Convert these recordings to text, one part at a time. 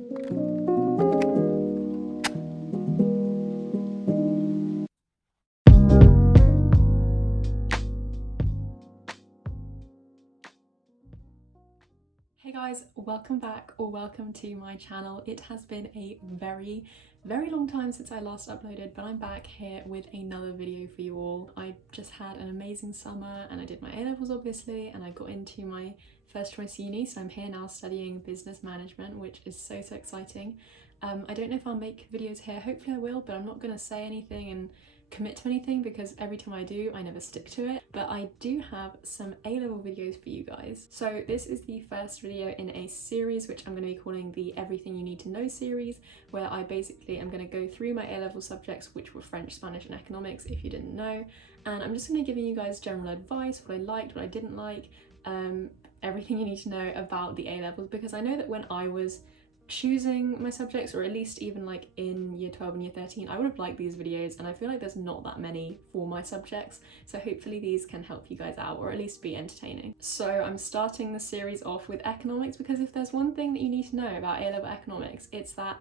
Hey guys, welcome back or welcome to my channel. It has been a very long time since I last uploaded, but I'm back here with another video for you all. I just had an amazing summer and I did my A-levels obviously, and I got into my first choice uni, so I'm here now studying business management, which is so exciting. I don't know if I'll make videos here, hopefully I will, but I'm not going to say anything and commit to anything because every time I do I never stick to it. But I do have some A-level videos for you guys. So this is the first video in a series which I'm going to be calling the Everything You Need to Know series, where I basically am going to go through my A-level subjects, which were French, Spanish and economics if you didn't know, and I'm just going to be giving you guys general advice, what I liked, what I didn't like, everything you need to know about the A-levels, because I know that when I was choosing my subjects, or at least even like in year 12 and year 13, I would have liked these videos, and I feel like there's not that many for my subjects, so hopefully these can help you guys out or at least be entertaining. So I'm starting the series off with economics, because if there's one thing that you need to know about A-level economics, it's that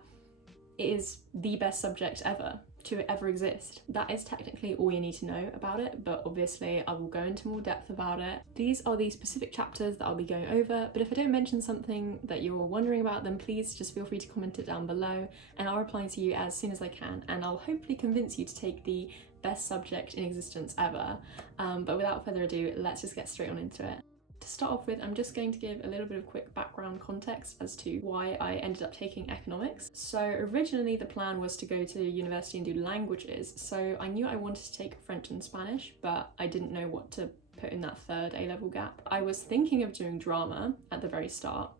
it is the best subject ever to ever exist. That is technically all you need to know about it, but obviously I will go into more depth about it. These are the specific chapters that I'll be going over, but if I don't mention something that you're wondering about, then please just feel free to comment it down below and I'll reply to you as soon as I can, and I'll hopefully convince you to take the best subject in existence ever. But without further ado, let's just get straight on into it. To start off with, I'm just going to give a little bit of quick background context as to why I ended up taking economics. So originally the plan was to go to university and do languages, so I knew I wanted to take French and Spanish, but I didn't know what to put in that third A-level gap. I was thinking of doing drama at the very start.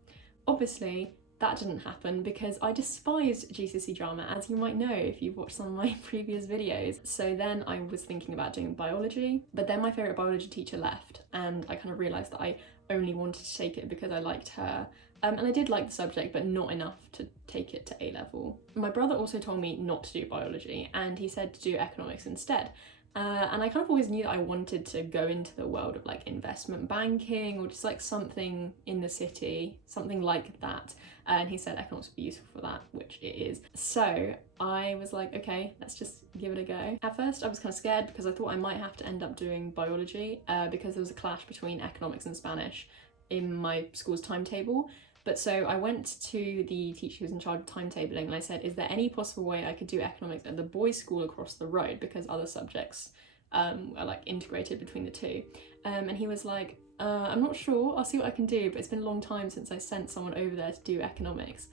Obviously that didn't happen because I despised GCSE drama, as you might know if you've watched some of my previous videos. So then I was thinking about doing biology, but then my favourite biology teacher left and I kind of realised that I only wanted to take it because I liked her. And I did like the subject, but not enough to take it to A-level. My brother also told me not to do biology, and he said to do economics instead. And I kind of always knew that I wanted to go into the world of like investment banking or just like something in the city, something like that. And he said economics would be useful for that, which it is. So I was like, okay, let's just give it a go. At first I was kind of scared because I thought I might have to end up doing biology because there was a clash between economics and Spanish in my school's timetable. But so I went to the teacher who was in charge of timetabling and I said, is there any possible way I could do economics at the boys' school across the road, because other subjects are like integrated between the two? And he was like, I'm not sure, I'll see what I can do, but it's been a long time since I sent someone over there to do economics.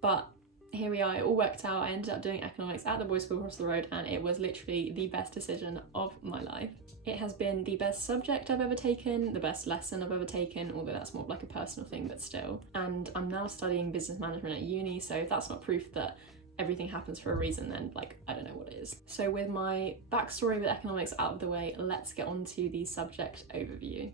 But here we are, it all worked out. I ended up doing economics at the boys' school across the road, and it was literally the best decision of my life. It has been the best subject I've ever taken, the best lesson I've ever taken, although that's more of like a personal thing, but still. And I'm now studying business management at uni, so if that's not proof that everything happens for a reason, then like, I don't know what is. So with my backstory with economics out of the way, let's get on to the subject overview.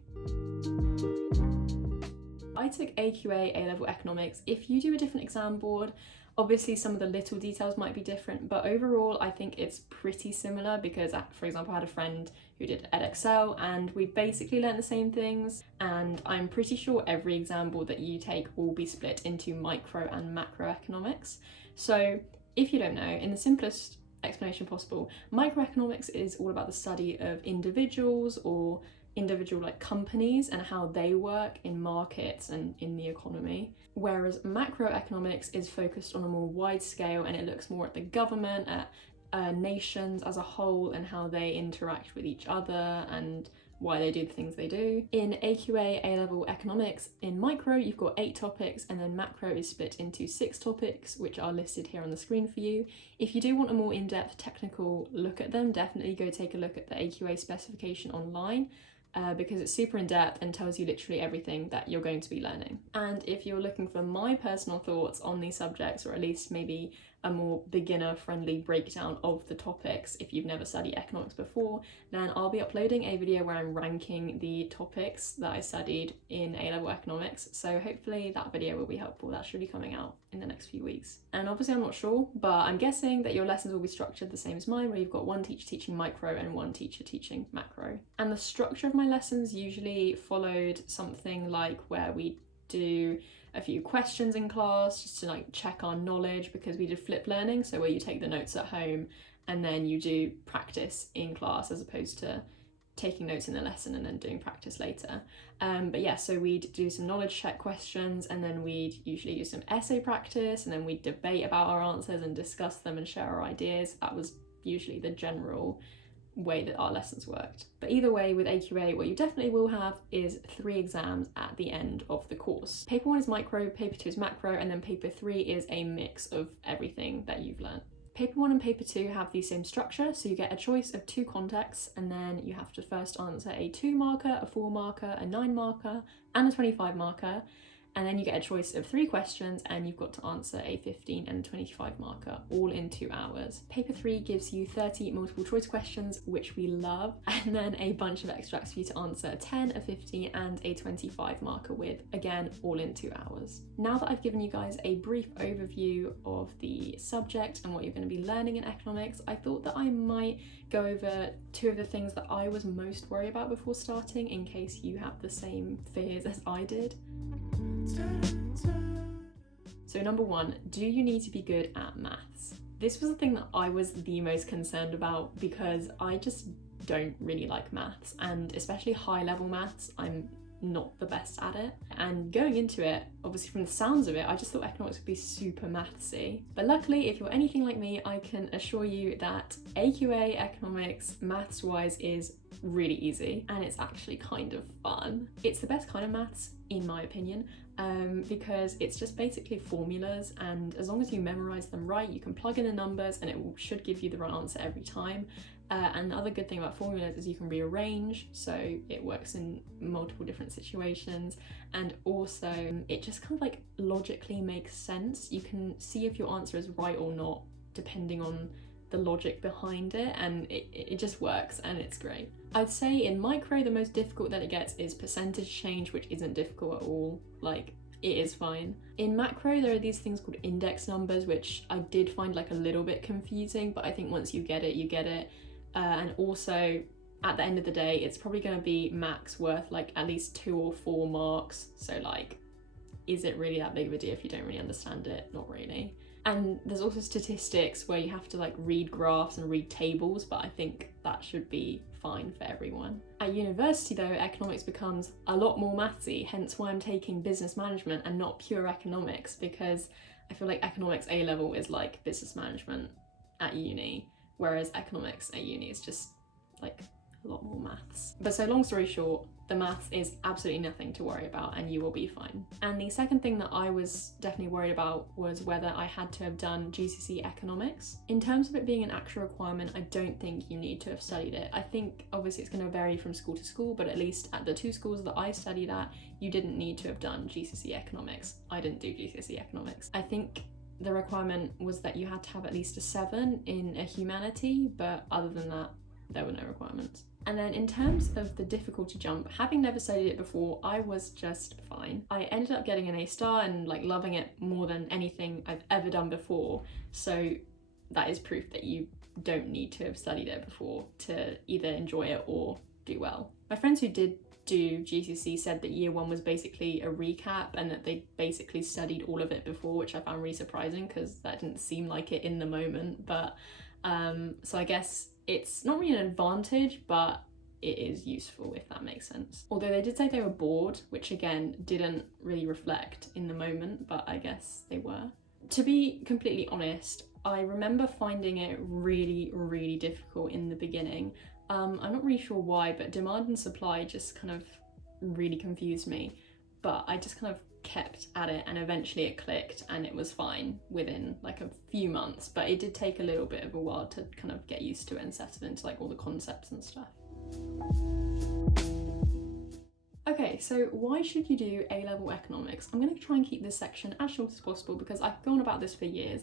I took AQA A-level economics. If you do a different exam board, obviously some of the little details might be different, but overall I think it's pretty similar because, for example, I had a friend who did Edexcel and we basically learned the same things, and I'm pretty sure every exam board that you take will be split into micro and macroeconomics. So if you don't know, in the simplest explanation possible, microeconomics is all about the study of individuals or individual like companies and how they work in markets and in the economy, whereas macroeconomics is focused on a more wide scale and it looks more at the government, at nations as a whole and how they interact with each other and why they do the things they do. In AQA A-level economics, in micro you've got 8 topics, and then macro is split into 6 topics, which are listed here on the screen for you. If you do want a more in-depth technical look at them, definitely go take a look at the AQA specification online. Because it's super in-depth and tells you literally everything that you're going to be learning. And if you're looking for my personal thoughts on these subjects, or at least maybe a more beginner-friendly breakdown of the topics if you've never studied economics before, then I'll be uploading a video where I'm ranking the topics that I studied in A-level economics, so hopefully that video will be helpful. That should be coming out in the next few weeks. And obviously I'm not sure, but I'm guessing that your lessons will be structured the same as mine, where you've got one teacher teaching micro and one teacher teaching macro. And the structure of my lessons usually followed something like where we do a few questions in class just to like check our knowledge, because we did flip learning, so where you take the notes at home and then you do practice in class as opposed to taking notes in the lesson and then doing practice later. But yeah, so we'd do some knowledge check questions, and then we'd usually do some essay practice, and then we'd debate about our answers and discuss them and share our ideas. That was usually the general way that our lessons worked. But either way, with AQA, what you definitely will have is 3 exams at the end of the course. Paper 1 is micro, paper 2 is macro, and then paper 3 is a mix of everything that you've learned. Paper 1 and paper 2 have the same structure, so you get a choice of 2 contexts, and then you have to first answer a 2 marker, a 4 marker, a 9 marker, and a 25 marker. And then you get a choice of 3 questions, and you've got to answer a 15 and a 25 marker, all in 2 hours. Paper 3 gives you 30 multiple choice questions, which we love, and then a bunch of extracts for you to answer, 10, a 15, and a 25 marker with, again, all in 2 hours. Now that I've given you guys a brief overview of the subject and what you're going to be learning in economics, I thought that I might go over 2 of the things that I was most worried about before starting, in case you have the same fears as I did. So number 1, do you need to be good at maths? This was the thing that I was the most concerned about, because I just don't really like maths, and especially high level maths, I'm not the best at it. And going into it, obviously from the sounds of it, I just thought economics would be super mathsy. But luckily, if you're anything like me, I can assure you that AQA economics, maths wise, is really easy, and it's actually kind of fun. It's the best kind of maths, in my opinion, because it's just basically formulas, and as long as you memorize them right, you can plug in the numbers and it should give you the right answer every time. And the other good thing about formulas is you can rearrange, so it works in multiple different situations, and also it just kind of like logically makes sense. You can see if your answer is right or not depending on the logic behind it, and it just works, and it's great. I'd say in micro the most difficult that it gets is percentage change, which isn't difficult at all. Like, it is fine. In macro there are these things called index numbers, which I did find like a little bit confusing, but I think once you get it, you get it. And also at the end of the day, it's probably going to be max worth like at least 2 or 4 marks, so like, is it really that big of a deal if you don't really understand it? Not really. And there's also statistics where you have to like read graphs and read tables, but I think that should be fine for everyone. At university though, economics becomes a lot more mathsy, hence why I'm taking business management and not pure economics, because I feel like economics A level is like business management at uni, whereas economics at uni is just like a lot more maths. But so long story short, the maths is absolutely nothing to worry about, and you will be fine. And the second thing that I was definitely worried about was whether I had to have done GCSE economics. In terms of it being an actual requirement, I don't think you need to have studied it. I think obviously it's going to vary from school to school, but at least at the 2 schools that I studied at, you didn't need to have done GCSE economics. I didn't do GCSE economics. I think the requirement was that you had to have at least a 7 in a humanity, but other than that, there were no requirements. And then in terms of the difficulty jump, having never studied it before, I was just fine. I ended up getting an A star and like loving it more than anything I've ever done before. So that is proof that you don't need to have studied it before to either enjoy it or do well. My friends who did do GCSE said that year 1 was basically a recap, and that they basically studied all of it before, which I found really surprising because that didn't seem like it in the moment. But so I guess it's not really an advantage, but it is useful, if that makes sense. Although they did say they were bored, which again didn't really reflect in the moment, but I guess they were. To be completely honest, I remember finding it really, really difficult in the beginning. I'm not really sure why, but demand and supply just kind of really confused me. But I just kind of kept at it, and eventually it clicked and it was fine within like a few months. But it did take a little bit of a while to kind of get used to it and settle into like all the concepts and stuff. Okay, so why should you do A-level economics? I'm going to try and keep this section as short as possible because I've gone about this for years.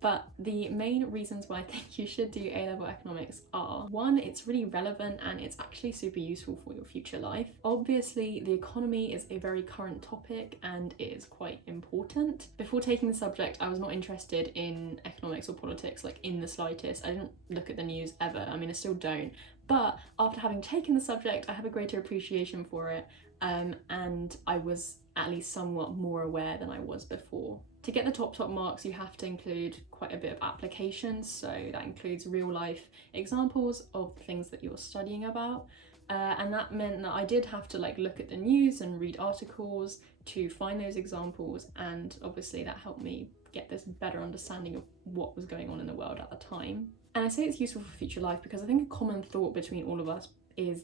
But the main reasons why I think you should do A-level economics are, one, it's really relevant and it's actually super useful for your future life. Obviously, the economy is a very current topic and it is quite important. Before taking the subject, I was not interested in economics or politics, like in the slightest. I didn't look at the news ever. I mean, I still don't. But after having taken the subject, I have a greater appreciation for it, and I was at least somewhat more aware than I was before. To get the top marks, you have to include quite a bit of applications, so that includes real life examples of the things that you're studying about. And that meant that I did have to look at the news and read articles to find those examples, and obviously that helped me get this better understanding of what was going on in the world at the time. And I say it's useful for future life because I think a common thought between all of us is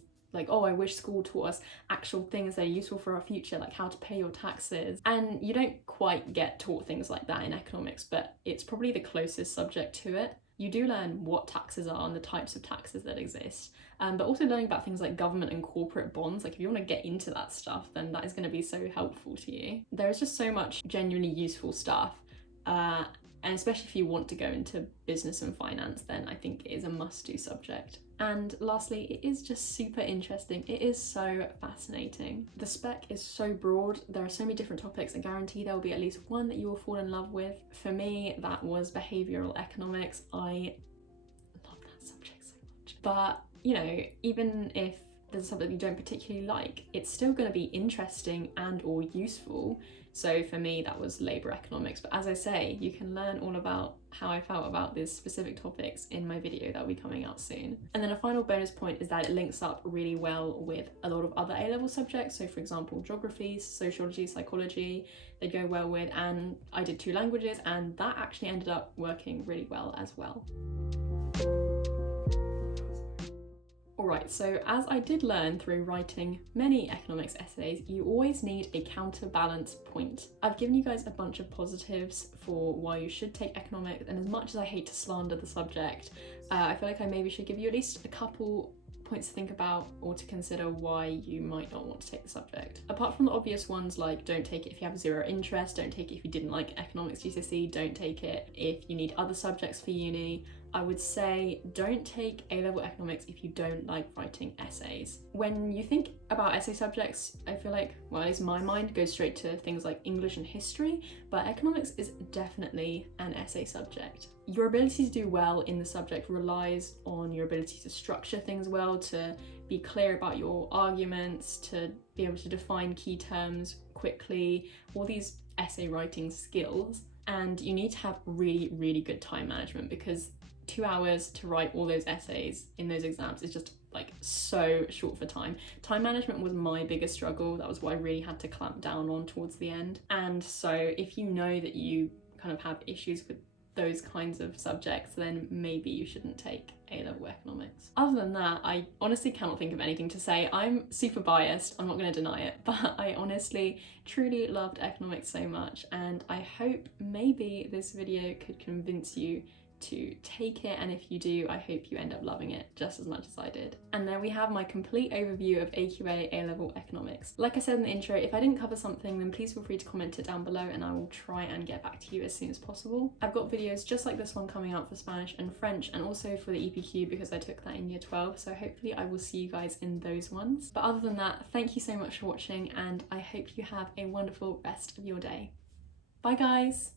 oh, I wish school taught us actual things that are useful for our future, like how to pay your taxes. And you don't quite get taught things like that in economics, but it's probably the closest subject to it. You do learn what taxes are and the types of taxes that exist, but also learning about things like government and corporate bonds. If you want to get into that stuff, then that is going to be so helpful to you. There is just so much genuinely useful stuff. And especially if you want to go into business and finance, then I think it is a must-do subject. And lastly, it is just super interesting. It is so fascinating. The spec is so broad. There are so many different topics. I guarantee there will be at least one that you will fall in love with. For me, that was behavioural economics. I love that subject so much. But, even if there's something you don't particularly like, it's still going to be interesting and or useful. So for me, that was labour economics. But as I say, you can learn all about how I felt about these specific topics in my video that will be coming out soon. And then a final bonus point is that it links up really well with a lot of other A-level subjects. So for example, geography, sociology, psychology, they'd go well with, and I did 2 languages, and that actually ended up working really well as well. Alright, so as I did learn through writing many economics essays, you always need a counterbalance point. I've given you guys a bunch of positives for why you should take economics, and as much as I hate to slander the subject, I feel like I maybe should give you at least a couple points to think about or to consider why you might not want to take the subject. Apart from the obvious ones like don't take it if you have 0 interest, don't take it if you didn't like economics GCSE, don't take it if you need other subjects for uni, I would say don't take A-level economics if you don't like writing essays. When you think about essay subjects, I feel like, well, at least my mind goes straight to things like English and history, but economics is definitely an essay subject. Your ability to do well in the subject relies on your ability to structure things well, to be clear about your arguments, to be able to define key terms quickly, all these essay writing skills. And you need to have really, really good time management, because 2 hours to write all those essays in those exams is just so short for time. Time management was my biggest struggle. That was what I really had to clamp down on towards the end. And so if you know that you kind of have issues with those kinds of subjects, then maybe you shouldn't take A-level economics. Other than that, I honestly cannot think of anything to say. I'm super biased, I'm not going to deny it, but I honestly truly loved economics so much, and I hope maybe this video could convince you to take it, and if you do, I hope you end up loving it just as much as I did. And there we have my complete overview of AQA A-level economics. Like I said in the intro, if I didn't cover something, then please feel free to comment it down below and I will try and get back to you as soon as possible. I've got videos just like this one coming out for Spanish and French, and also for the EPQ because I took that in year 12, so hopefully I will see you guys in those ones. But other than that, thank you so much for watching, and I hope you have a wonderful rest of your day. Bye guys!